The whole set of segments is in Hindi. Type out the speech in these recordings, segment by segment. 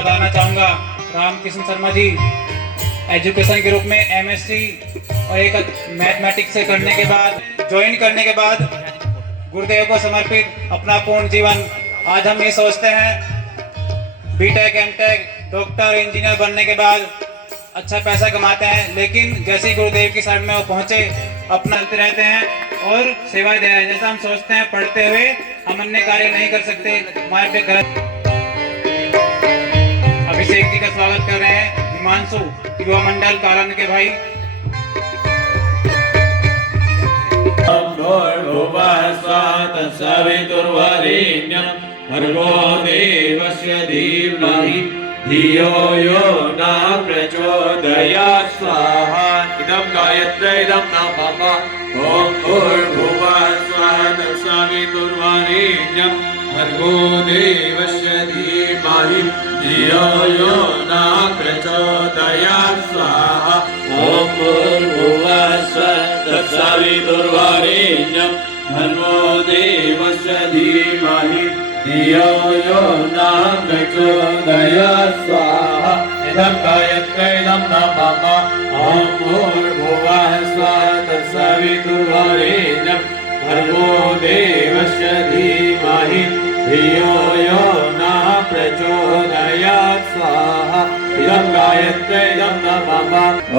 बताना चाहूँगा, रामकिशन शर्मा जी एजुकेशन के रूप में एमएससी और एक मैथमेटिक्स से करने के बाद ज्वाइन करने के बाद गुरुदेव को समर्पित अपना पूर्ण जीवन। आज हम ये सोचते हैं बीटेक एमटेक डॉक्टर इंजीनियर बनने के बाद अच्छा पैसा कमाते हैं, लेकिन जैसे ही गुरुदेव की शरण में वो पहुंचे अपना चलते रहते हैं और सेवा दे रहे हैं। जैसा हम सोचते हैं पढ़ते हुए हम अन्य कार्य नहीं कर सकते, हमारे पे गलत। अभिषेक जी का स्वागत कर रहे हैं हिमांशु युवा मंडल कारण के भाई। भर्गो देवस्य धीमहि धियो यो न प्रचोदयात् स्वाहा। इदं गायत्र्यै इदं नमः। ॐ भूर्भुवः स्वः तत्सवितुर्वरेण्यं भर्गो देवस्य धीमहि धियो यो न प्रचोदयात् स्वाहा। ॐ भूर्भुवः स्वः तत्सवितुर्वरेण्यं भर्गो देवस्य धीमहि धियो यो न प्रचोदयात् स्वाहा। इदं गायत्र्यै इदं नमः। ॐ भूर्भुवः स्वः तत्सवितुर्वरेण्यं भर्गो देवस्य धीमहि धियो यो न प्रचोदयात् स्वाहा। इदं गायत्र्यै इदं नमः।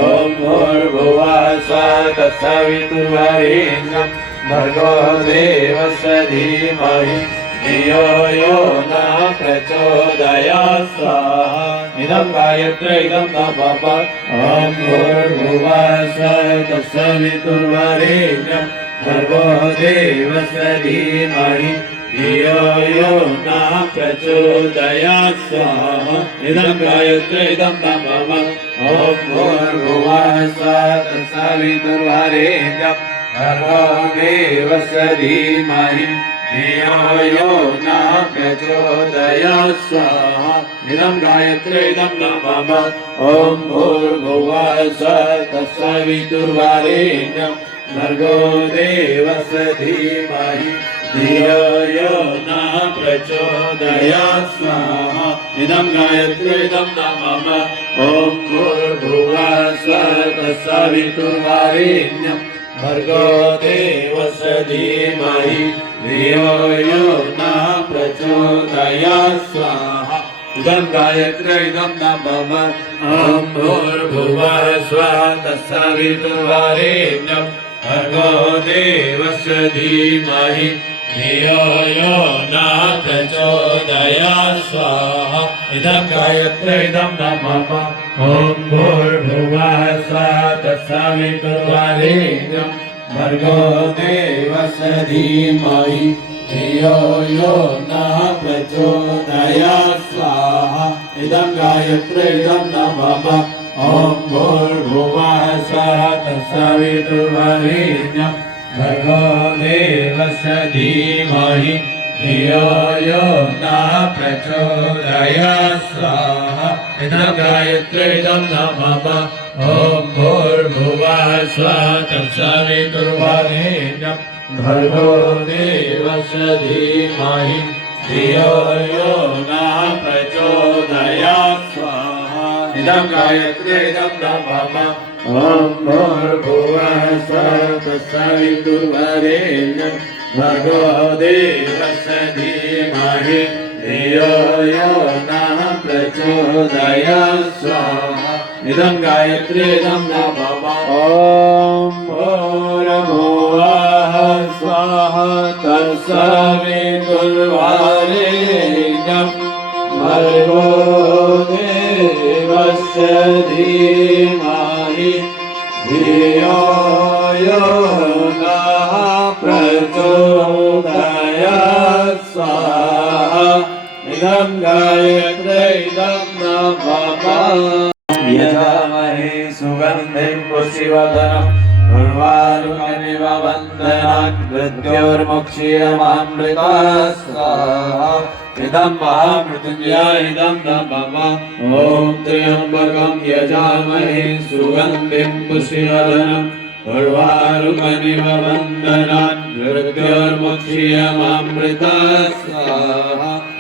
ॐ भूर्भुवः स्वः तत्सवितुर्वरेण्यं भर्गो देवस्य धीमहि धियो यो न प्रचोदयात् स्वाहा। इदं गायत्र्यै इदं नमः। ॐ भूर्भुवः स्वः तत्सवितुर्वरेण्यं भर्गो देवस्य धीमहि धियो यो न प्रचोदयात् स्वाहा। इदं गायत्र्यै इदं नमः। ॐ भूर्भुवः स्वः तत्सवितुर्वरेण्यं भर्गो देवस्य धीमहि धियो यो न प्रचोदयात् स्वाहा। इदं गायत्र्यै इदं नमः। ॐ भूर्भुवः स्वः तत्सवितुर्वरेण्यं भर्गो देवस्य धीमहि धियो यो न प्रचोदयात् स्वाहा। इदं गायत्र्यै इदं नमः। ॐ भूर्भुवः स्वः तत्सवितुर्वरेण्यं भर्गो देवस्य धीमहि धियो यो न प्रचोदयात् स्वाहा। इदं गायत्र्यै इदं नमः। ॐ भूर्भुवः स्वः तत्सवितुर्वरेण्यं भर्गो देवस्य धीमहि धियो यो न प्रचोदयात् स्वाहा। इदं गायत्र्यै इदं नमः। ॐ भूर्भुवः स्वः तत्सवितुर्वरेण्यं भर्गो देवस्य धीमहि धियो यो न प्रचोदयात् स्वाहा। इदं गायत्र्यै इदं नमः। ॐ भूर्भुवः स्वः तत्सवितुर्वरेण्यं भर्गो देवस्य धीमहि धियो यो न प्रचोदयात् स्वाहा। इदं गायत्र्यै इदं नमः। ॐ भूर्भुवः स्वः तत्सवितुर्वरेण्यं भर्गो देवस्य धीमहि धियो यो न प्रचोदयात् स्वाहा। इदं गायत्र्यै इदं नमः। ॐ भूर्भुवः स्वः तत्सवितुर्वरेण्यं भर्गो देवस्य धीमहि धियो यो न प्रचोदयात् स्वाहा। इदं गायत्र्यै इदं नमः। ॐ भूर्भुवः स्वः तत्सवितुर्वरेण्यं भर्गो देवस्य धीमहि धियो यो न प्रचोदयात् स्वाहा। इदं गायत्र्यै इदं नमः। यजामहे सुगन्धिं पुष्टिवर्धनम् उर्वारुकमिव वन्दनात् मृत्योर्मुक्षीयमामृतात् स्वाहा। इदं महामृत्युञ्जय इदं नमः। ॐ त्र्यम्बकं यजामहे सुगन्धिं पुष्टिवर्धनम्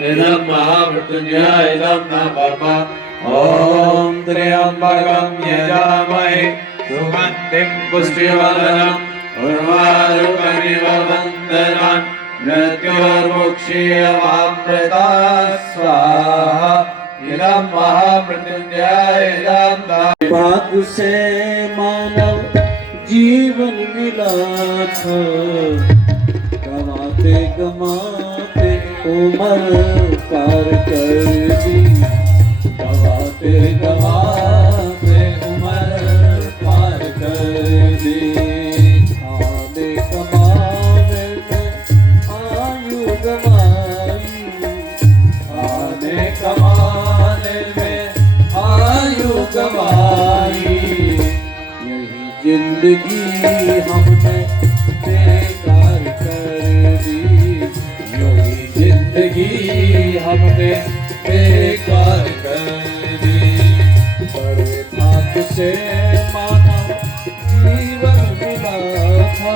इदं महामृत्युञ्जय इदं न पाप ॐ त्र्यम्बकं यजामहे सुगन्धिं पुष्टिवर्धनम् उर्वारुकमिव वन्दनान् मृत्योर्मुक्षीयमामृता स्वाहा इदं महामृत्युञ्जय इदं न भाग से मानव जीवन मिला था, गवाते गवाते उम्र पार कर दी, गवाते गवाते उम्र पार कर दी। खाने कमाने में आयु गवाई, खाने कमाने में आयु गवाई, यही जिंदगी हमने बेकार कर दी, यही जिंदगी हमने बेकार कर दी। बड़े भाग से मानव जीवन मिला था,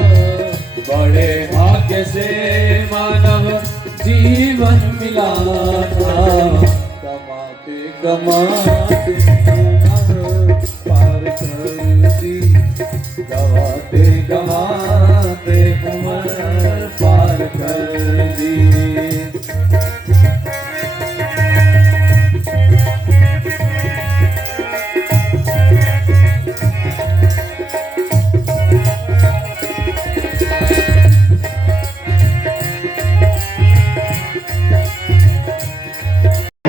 बड़े भाग्य से मानव जीवन मिला था, कमाते कमाते उम्र पार कर दी, गवाते गवाते उम्र पार कर दी।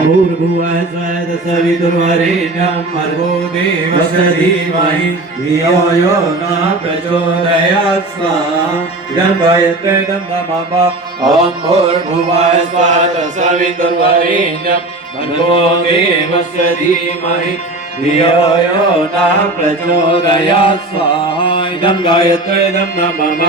भूर्भुवः स्वः सवितुर्वरेण्यं भर्गो देवस्य धीमहि धियो यो नः प्रचोदयात् स्वाहा इदं गायत्रे इदं नमः ॐ भूर्भुवः स्वः सवितुर्वरेण्यं भर्गो देवस्य धीमहि धियो यो नः प्रचोदयात् स्वाहा इदं गायत्रे इदं नमः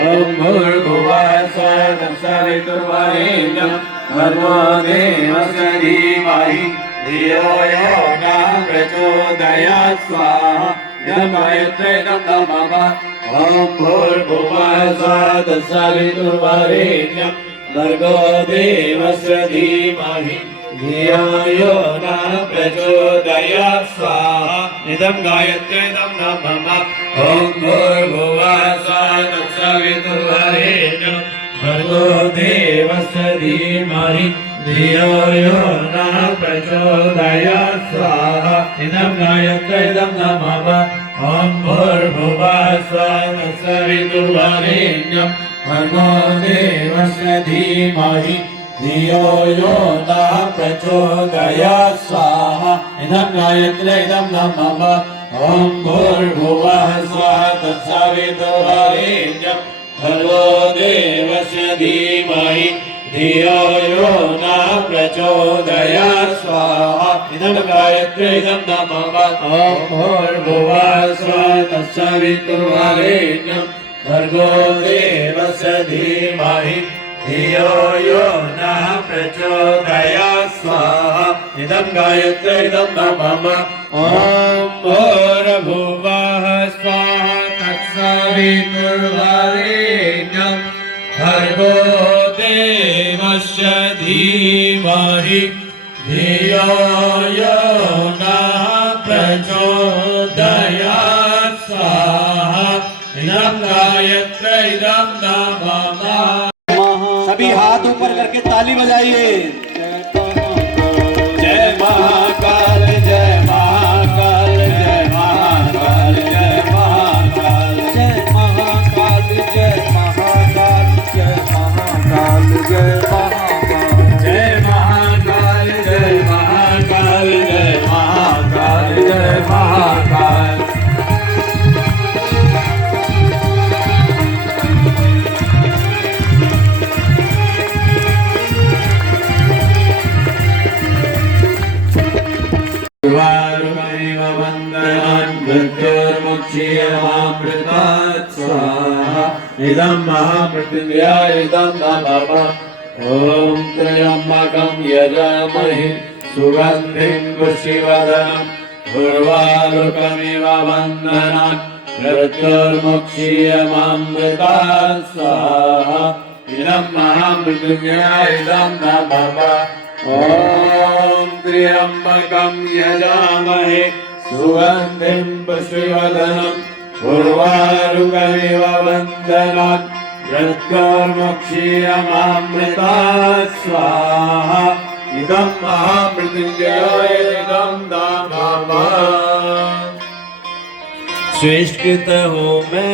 ॐ भूर्भुवः स्वः सवितुर्वरेण्यं भर्गो देवस्य धीमहि धियो यो नः प्रचोदयात् स्वाहा इदं गायत्रे इदं नमः ॐ भूर्भुवः स्वः सवितुर्वरेण्यं भर्गो देवस्य धीमहि धियो यो नः प्रचोदयात् स्वाहा इदं गायत्रे इदं नमः ॐ भूर्भुवः स्वः सवितुर्वरेण्यं भर्गो देवस्य धीमहि धियो यो नः प्रचोदयात् स्वाहा इदं गायत्रे इदं नमः ॐ भूर्भुवः स्वः सवितुर्वरेण्यं भर्गो देवस्य धीमहि धियो यो नः प्रचोदयात् स्वाहा इदं गायत्रे इदं नमः ॐ भूर्भुवः स्वः सवितुर्वरेण्यं भर्गो देवस्य धीमहि धियो यो नः प्रचोदयात् स्वाहा इदं गायत्रे इदं नमः ॐ भूर्भुवः स्वः सवितुर्वरेण्यं भर्गो देवस्य धीमहि धियो यो नः प्रचोदयात् स्वाहा इदं गायत्रे इदं नमः ॐ भूर्भुवः स्वः तत्सवितुर्वरेण्यं भर्गो देवस्य धीमहि धियो यो नः प्रचोदयात् स्वाहा इदं गायत्रे इदं नमः। सभी हाथ ऊपर करके ताली बजाइए। जय महाकाल जय महाकाल जय महाकाल जय महाकाल जय महाकाल जय महाकाल जय महाकाल जय महाकाल जय महाकाल जय महाकाल जय महाकाल जय महाकाल वारुकमिव वन्दनान् मृत्योर्मुक्षीयमामृतात् स्वाहा इदं महामृत्युञ्जय इदं नमः ॐ त्र्यम्बकं यजामहे सुगन्धिं पुष्टिवर्धनम् उर्वारुकमिव वन्दनान् मृत्योर्मुक्षीयमामृतात् स्वाहा इदं महामृत्युंजयाय इदं नमः ॐ त्र्यम्बकं यजामहे सुगन्धिं पुष्टिवर्धनम् उर्वारुकमिव वन्दनात् मृत्योर्मुक्षीयमामृतात् स्वाहा इदं महामृत्युंजयाय इदं नमः। श्रेष्ठ कृत होम है।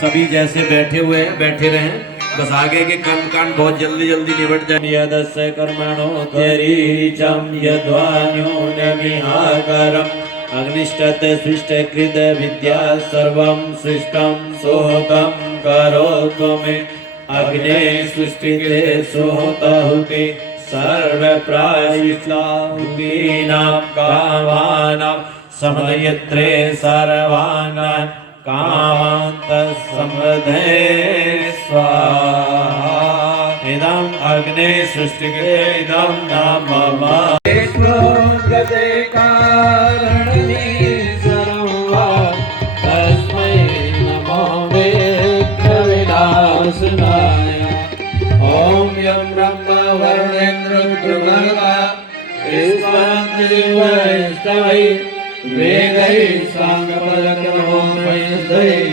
सभी जैसे बैठे हुए हैं बैठे रहें, बस आगे के कर्म बहुत जल्दी जल्दी निबट जाए। यदस्य कर्मणोऽत्यरीचम यद्वान्योन्यमिहाकरम् अग्निष्टत सृष्ट कृत विद्या सर्वं सृष्टं सोहतं करोतु मे अग्ने सृष्टिते सोहताहुते सर्वप्रायश्चित्ताहुतीनां कामानां समयत्रे सर्वान् कामान्तः समृद्धे स्वाहा इदं अग्ने सृष्टिकृते इदं नमः। गते कारणि सर्वा तस्मै नमो विघ्नविनाशनाय ॐ यं ब्रह्म वर्णेन्द्रुद्रुगर्वा ईश्वरं वेदैः साङ्गपदक्रमोपैस्तैः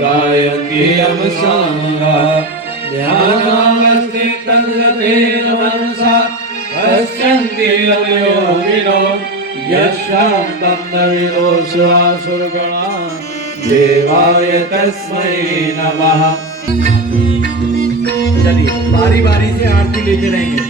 गायन्ति यमसाङ्गा ध्यानामस्ति तद्गतेन मनसा पश्यन्ति योगिनो यशान्तं न विदोषासुरगणा देवाय तस्मै नमः। चलिए बारी बारी से आरती लेते रहेंगे।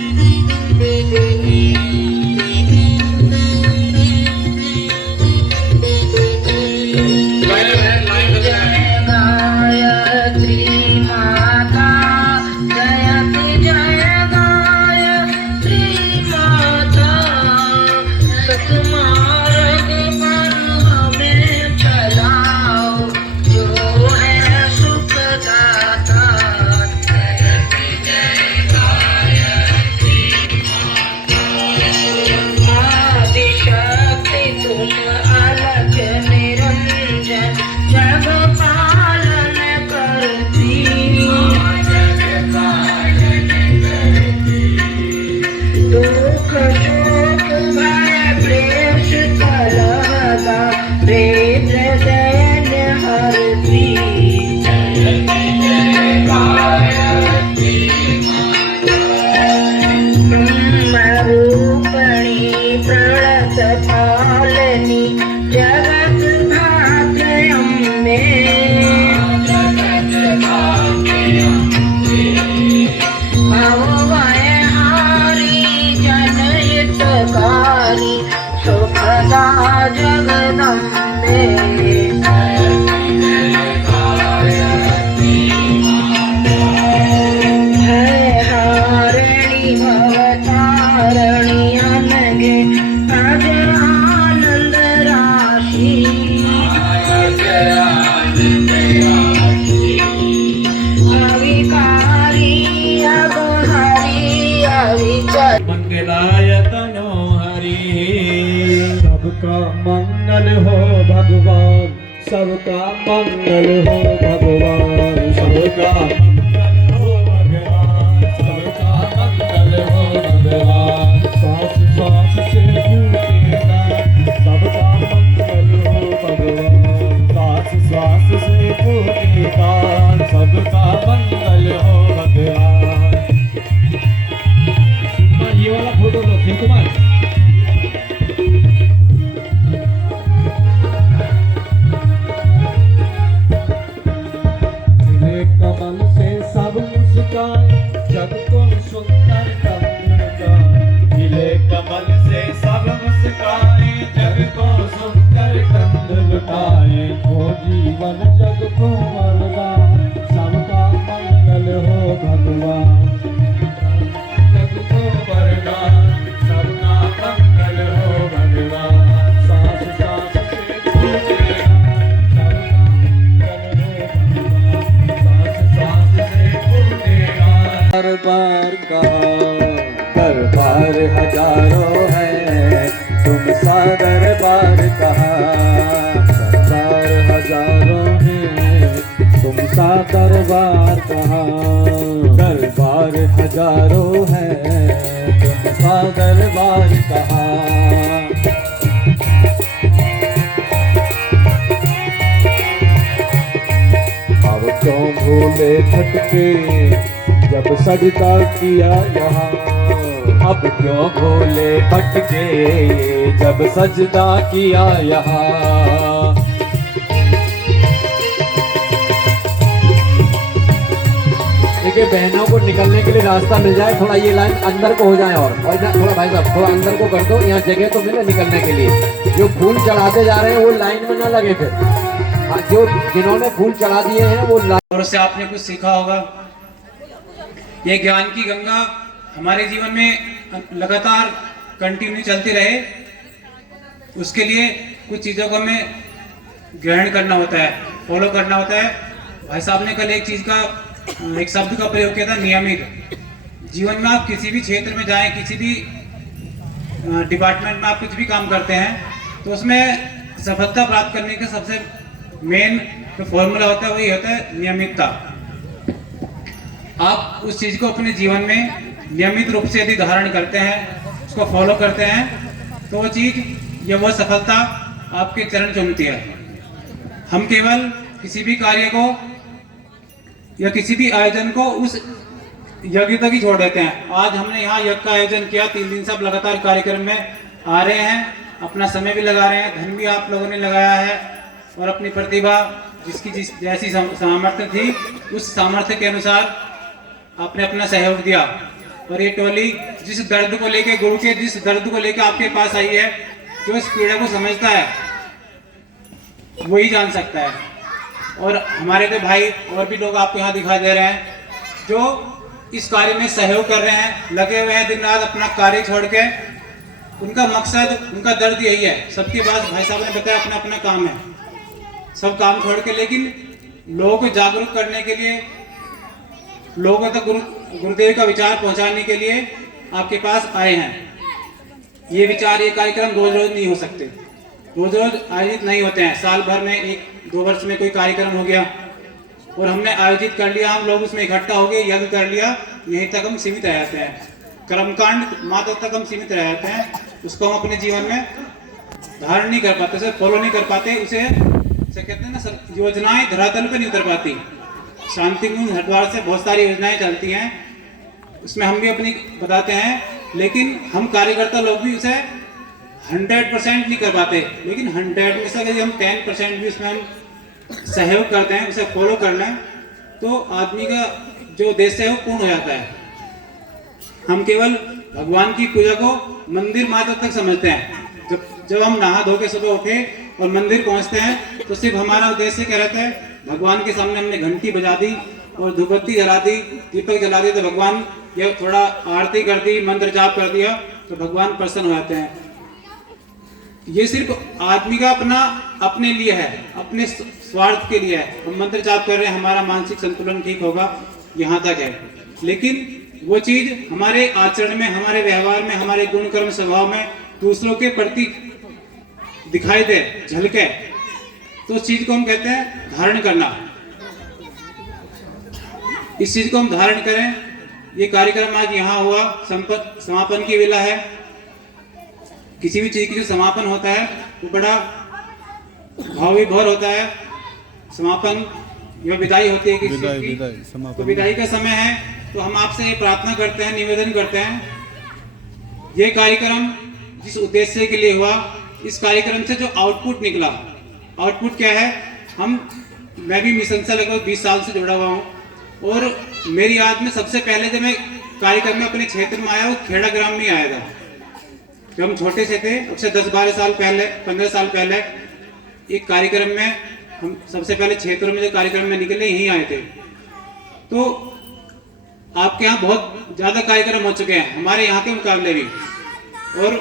सबका मंगल हो भगवान, सबका मंगल हो भगवान, सबका मंगल हो भगवान, सबका मंगल हो भगवान। सांस सांस से फूटेगा सबका मंगल हो भगवान, सांस सांस से फूटेगा सबका मंगल हो भगवान। ये वाला फोटो लो ठीक है। जग को सुंदर खिले कमल से सब मुस्काए, जग को सुंदर कंद लुटाए, ओ जीवन जग को वरदान, सबका मंगल हो भगवान, जग को वरदान, सबका मंगल हो भगवान। सांस सांस से फूटेगा सबका मंगल हो भगवान, सांस सांस से फूटेगा। दरबार का दरबार हजारों है, तुम सा दरबार कहाँ, दरबार हजारों है, तुम सा दरबार कहाँ। हजारों हैं, तुम सागर बार कहा। अब क्यों भूले भटके जब सजदा किया यहाँ, अब क्यों भूले भटके जब सजदा किया यहाँ। देखिए बहनों को निकलने के लिए रास्ता मिल जाए, थोड़ा ये लाइन अंदर को हो जाए और थोड़ा भाई साहब थोड़ा अंदर को कर दो, यहाँ जगह तो मिले निकलने के लिए। जो फूल चढ़ाते जा रहे हैं वो लाइन में ना लगे फिर, जो जिन्होंने फूल चढ़ा दिए हैं वो और उससे आपने कुछ सीखा होगा। ये ज्ञान की गंगा हमारे जीवन में लगातार कंटिन्यू चलती रहे, उसके लिए कुछ चीज़ों को हमें ग्रहण करना होता है, फॉलो करना होता है। भाई साहब ने कल एक शब्द का प्रयोग किया था, नियमित। जीवन में आप किसी भी क्षेत्र में जाएं, किसी भी डिपार्टमेंट में आप कुछ भी काम करते हैं, तो उसमें सफलता प्राप्त करने का सबसे मेन जो फॉर्मूला होता है वही होता है नियमितता। आप उस चीज को अपने जीवन में नियमित रूप से यदि धारण करते हैं, उसको फॉलो करते हैं, तो वो चीज या वो सफलता आपके चरण चूमती है। हम केवल किसी भी कार्य को या किसी भी आयोजन को उस यज्ञ तक ही छोड़ देते हैं। आज हमने यहाँ यज्ञ का आयोजन किया, 3 दिन से आप लगातार कार्यक्रम में आ रहे हैं, अपना समय भी लगा रहे हैं, धन भी आप लोगों ने लगाया है और अपनी प्रतिभा जिसकी जैसी सामर्थ्य थी उस सामर्थ्य के अनुसार आपने अपना सहयोग दिया। और ये टोली जिस दर्द को लेके, गुरु के जिस दर्द को लेके आपके पास आई है, जो इस पीड़ा को समझता है वही जान सकता है। और हमारे तो भाई और भी लोग आपको यहाँ दिखाई दे रहे हैं जो इस कार्य में सहयोग कर रहे हैं, लगे हुए हैं दिन रात अपना कार्य छोड़ के। उनका मकसद, उनका दर्द यही है। सबके पास भाई साहब ने बताया अपना अपना काम है, सब काम छोड़ के, लेकिन लोगों को जागरूक करने के लिए, लोगों तक गुरुदेव का विचार पहुंचाने के लिए आपके पास आए हैं। ये विचार, ये कार्यक्रम रोज रोज नहीं हो सकते, रोज रोज आयोजित नहीं होते हैं। साल भर में 1-2 वर्ष में कोई कार्यक्रम हो गया और हमने आयोजित कर लिया, हम लोग उसमें इकट्ठा हो गए, यज्ञ कर लिया, यहीं तक हम सीमित रह जाते हैं। कर्मकांड मात्र तक हम सीमित रह जाते हैं, उसको हम अपने जीवन में धारण नहीं कर पाते, उसे फॉलो नहीं कर पाते, उसे कहते हैं ना, योजनाएं धरातल पर नहीं उतर पाती। शांति कुंज हरिद्वार से बहुत सारी योजनाएं चलती हैं, उसमें हम भी अपनी बताते हैं, लेकिन हम कार्यकर्ता लोग भी उसे 100% नहीं कर पाते। लेकिन 100 में से यदि हम 10% भी उसमें हम सहयोग करते हैं, उसे फॉलो कर लें, तो आदमी का जो उद्देश्य है वो पूर्ण हो जाता है। हम केवल भगवान की पूजा को मंदिर मात्र तक समझते हैं। जब हम नहा धो के सुबह उठे और मंदिर पहुंचते हैं, तो सिर्फ हमारा उद्देश्य क्या रहता है, भगवान के सामने हमने घंटी बजा दी और धूपबत्ती जला दी, दीपक जला दी, तो भगवान, या थोड़ा आरती कर दी, मंत्र जाप कर दिया, तो भगवान प्रसन्न हो जाते हैं। ये सिर्फ आदमी का अपने लिए है, अपने स्वार्थ के लिए है। हम मंत्र जाप कर रहे हैं, हमारा मानसिक संतुलन ठीक होगा, यहाँ तक है। लेकिन वो चीज हमारे आचरण में, हमारे व्यवहार में, हमारे गुण कर्म स्वभाव में दूसरों के प्रति दिखाई दे, झलके, तो उस चीज को हम कहते हैं धारण करना। इस चीज को हम धारण करें। ये कार्यक्रम आज यहाँ हुआ, समापन की वेला है। किसी भी चीज की जो समापन होता है वो बड़ा भावविभोर होता है। समापन या विदाई होती है किसी चीज की, तो विदाई का समय है, तो हम आपसे ये प्रार्थना करते हैं, निवेदन करते हैं, ये कार्यक्रम जिस उद्देश्य के लिए हुआ, इस कार्यक्रम से जो आउटपुट निकला, आउटपुट क्या है, मैं भी मिशन से लगभग 20 साल से जुड़ा हुआ हूँ, और मेरी याद में सबसे पहले जब मैं कार्यक्रम में अपने क्षेत्र में आया, वो खेड़ा ग्राम में आया था। जब हम छोटे से थे, उससे 10-12 साल पहले, 15 साल पहले एक कार्यक्रम में हम सबसे पहले क्षेत्रों में जो कार्यक्रम में निकले, यहीं आए थे। तो आपके यहाँ बहुत ज्यादा कार्यक्रम हो चुके हैं, हमारे यहाँ के मुकाबले भी, और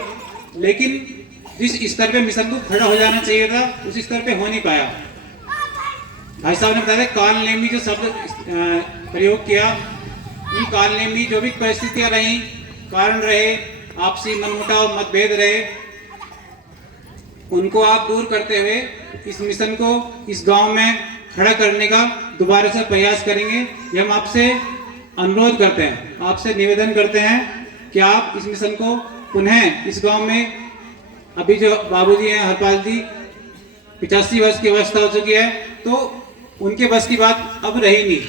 लेकिन जिस स्तर पे मिशन को खड़ा हो जाना चाहिए था, उस स्तर पे हो नहीं पाया। भाई साहब ने बताया, कालनेमी जो शब्द प्रयोग किया, इन कालनेमी जो भी परिस्थितियां रही, कारण रहे, आपसी मनमुटाव, मतभेद रहे, उनको आप दूर करते हुए इस मिशन को इस गांव में खड़ा करने का दोबारा से प्रयास करेंगे। ये हम आपसे अनुरोध करते हैं, आपसे निवेदन करते हैं कि आप इस मिशन को पुनः इस गांव में, अभी जो बाबूजी हैं हरपाल जी 85 वर्ष की अवस्था हो चुकी है, तो उनके बस की बात अब रही नहीं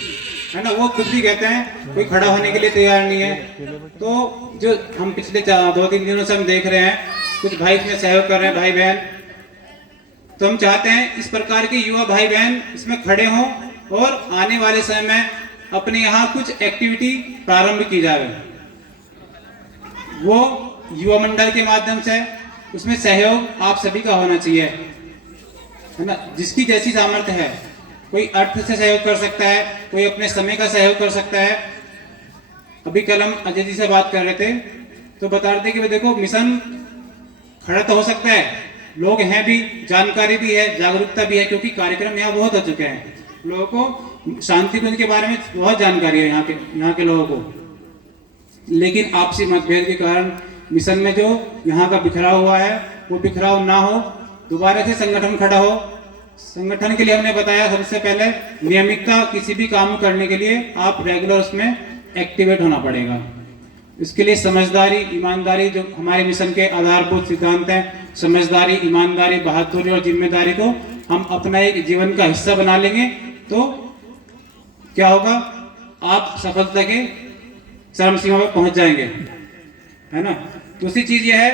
है ना। वो खुद भी कहते हैं कोई खड़ा होने के लिए तैयार नहीं है। तो जो हम पिछले 2-3 दिनों से हम देख रहे हैं, कुछ भाई इसमें सहयोग कर रहे हैं, भाई बहन, तो हम चाहते हैं इस प्रकार के युवा भाई बहन इसमें खड़े हों और आने वाले समय में अपने यहाँ कुछ एक्टिविटी प्रारंभ की जाए। वो युवा मंडल के माध्यम से, उसमें सहयोग आप सभी का होना चाहिए, है ना। जिसकी जैसी सामर्थ्य है, कोई अर्थ से सहयोग कर सकता है, कोई अपने समय का सहयोग कर सकता है। अभी कल हम अजय जी से बात कर रहे थे, तो बता रहे थे कि देखो मिशन खड़ा तो हो सकता है, लोग हैं भी, जानकारी भी है, जागरूकता भी है, क्योंकि कार्यक्रम यहाँ बहुत हो चुके हैं। लोगों को शांति कुंज के बारे में बहुत जानकारी है यहाँ के लोगों को, लेकिन आपसी मतभेद के कारण मिशन में जो यहाँ का बिखराव हुआ है, वो बिखराव ना हो, दोबारा से संगठन खड़ा हो। संगठन के लिए हमने बताया सबसे पहले नियमितता, किसी भी काम करने के लिए आप रेगुलर उसमें एक्टिवेट होना पड़ेगा। इसके लिए समझदारी, ईमानदारी, जो हमारे मिशन के आधारभूत सिद्धांत हैं, समझदारी, ईमानदारी, बहादुरी और जिम्मेदारी को हम अपना एक जीवन का हिस्सा बना लेंगे, तो क्या होगा, आप सफलता के चरम सीमा पर पहुंच जाएंगे, है ना। दूसरी चीज यह है,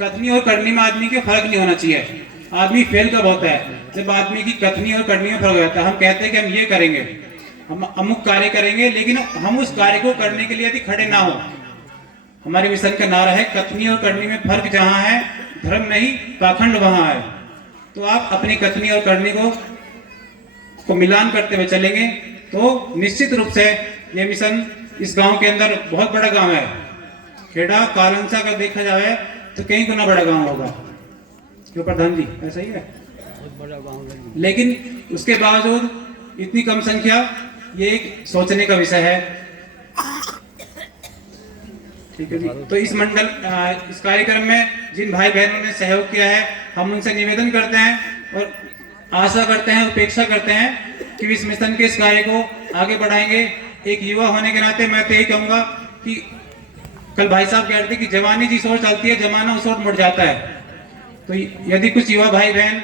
कथनी और करनी में आदमी के फर्क नहीं होना चाहिए। आदमी फेल कब होता है, जब आदमी की कथनी और करनी में फर्क हो जाता है। हम कहते हैं कि हम ये करेंगे, हम अमुक कार्य करेंगे, लेकिन हम उस कार्य को करने के लिए यदि खड़े ना हो। हमारे मिशन का नारा है, कथनी और करनी में फर्क जहां है, धर्म नहीं पाखंड वहां है। तो आप अपनी कथनी और करनी को मिलान करते हुए चलेंगे, तो निश्चित रूप से ये मिशन इस गांव के अंदर, बहुत बड़ा गांव है, खेड़ा कालंसा का देखा जाए तो कई गुना बड़ा गांव होगा, क्यों प्रधान जी, ऐसा ही है, लेकिन उसके बावजूद इतनी कम संख्या, ये एक सोचने का विषय है। ठीक है जी। तो इस कार्यक्रम में जिन भाई बहनों ने सहयोग किया है, हम उनसे निवेदन करते हैं और आशा करते हैं, अपेक्षा करते हैं कि इस मिशन के इस कार्य को आगे बढ़ाएंगे। एक युवा होने के नाते मैं तो यही कहूंगा कि कल भाई साहब कह रहे थे कि जवानी जिस ओर चलती है, जमाना उस ओर मुड़ जाता है। तो यदि कुछ युवा भाई बहन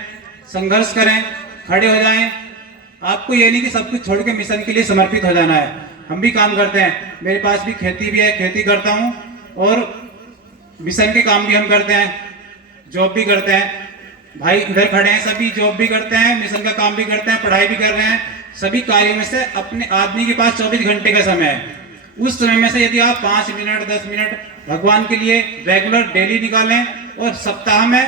संघर्ष करें, खड़े हो जाएं, आपको ये नहीं कि सब कुछ छोड़ के मिशन के लिए समर्पित हो जाना है। हम भी काम करते हैं, मेरे पास भी खेती भी है, खेती करता हूं, और मिशन के काम भी हम करते हैं, जॉब भी करते हैं। भाई इधर खड़े हैं, सभी जॉब भी करते हैं, मिशन का काम भी करते हैं, पढ़ाई भी कर रहे हैं। सभी कार्यों में से अपने आदमी के पास 24 घंटे का समय है। उस समय में से यदि आप 5 मिनट 10 मिनट भगवान के लिए रेगुलर डेली निकालें, और सप्ताह में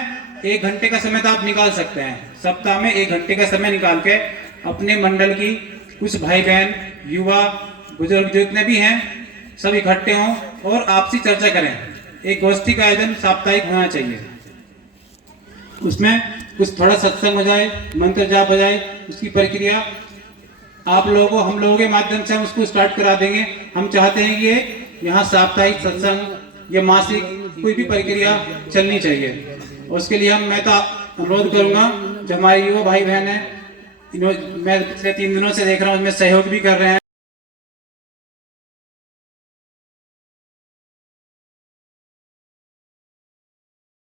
1 घंटे का समय तो आप निकाल सकते हैं, सप्ताह में 1 घंटे का समय निकाल के अपने मंडल की कुछ भाई बहन, युवा, बुजुर्ग जितने भी हैं, सब इकट्ठे हों और आपसी चर्चा करें। एक गोष्ठी का आयोजन साप्ताहिक होना चाहिए, उसमें कुछ थोड़ा सत्संग हो जाए, मंत्र जाप हो जाए, उसकी प्रक्रिया आप लोगों को, हम लोगों के माध्यम से हम उसको स्टार्ट करा देंगे। हम चाहते हैं कि यहाँ साप्ताहिक सत्संग या मासिक कोई भी प्रक्रिया चलनी चाहिए। और उसके लिए मैं तो अनुरोध करूंगा, जो हमारे युवा भाई बहन हैं, मैं पिछले 3 दिनों से देख रहा हूँ, उसमें सहयोग भी कर रहे हैं।